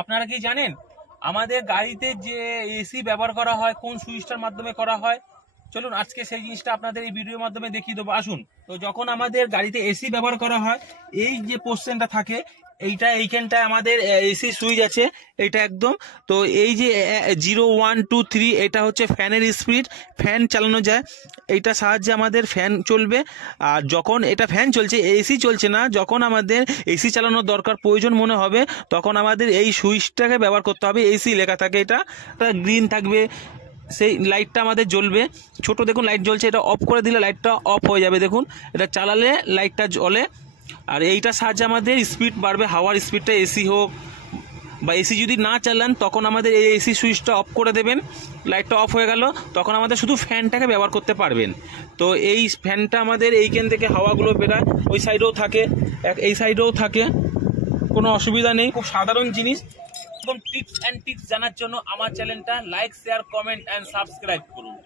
আপনারা কি জানেন আমাদের গাড়িতে যে এসি ব্যবহার করা হয় কোন সুইচটার মাধ্যমে করা হয়? চলুন আজকে সেই জিনিসটা আপনাদের এই ভিডিওর মাধ্যমে দেখিয়ে দেবো। আসুন। তো যখন আমাদের গাড়িতে এসি ব্যবহার করা হয়, এই যে পোর্শনটা থাকে এইখানটায় আমাদের এসি সুইচ আছে, এইটা একদম। তো এই যে 0 1 2 3 এটা হচ্ছে ফ্যানের স্পিড, ফ্যান চালানো যায়, এইটা সাহায্যে আমাদের ফ্যান চলবে। আর যখন এটা ফ্যান চলছে, এসি চলছে না, যখন আমাদের এসি চালানোর দরকার প্রয়োজন মনে হবে তখন আমাদের এই সুইচটাকে ব্যবহার করতে হবে। এসি লেখা থাকে, এটা গ্রিন থাকবে, সেই লাইটটা আমাদের জ্বলবে। ছোট দেখুন লাইট জ্বলছে, এটা অফ করে দিলে লাইটটা অফ হয়ে যাবে। দেখুন এটা চালালে লাইটটা জ্বলে। আর এইটার সাহায্যে আমাদের স্পিড বাড়বে, হাওয়ার স্পিডটা, এসি হোক বা এসি যদি না চালান তখন আমাদের এই এসি সুইচটা অফ করে দেবেন, লাইটটা অফ হয়ে গেল, তখন আমাদের শুধু ফ্যানটাকে ব্যবহার করতে পারবেন। তো এই ফ্যানটা আমাদের এইখান থেকে হাওয়াগুলো বেরায়, ওই সাইডেও থাকে, এই সাইডেও থাকে, কোনো অসুবিধা নেই, খুব সাধারণ জিনিস। এরকম টিপস অ্যান্ড ট্রিক্স জানার জন্য আমার চ্যানেলটা like, share, comment and subscribe করুন।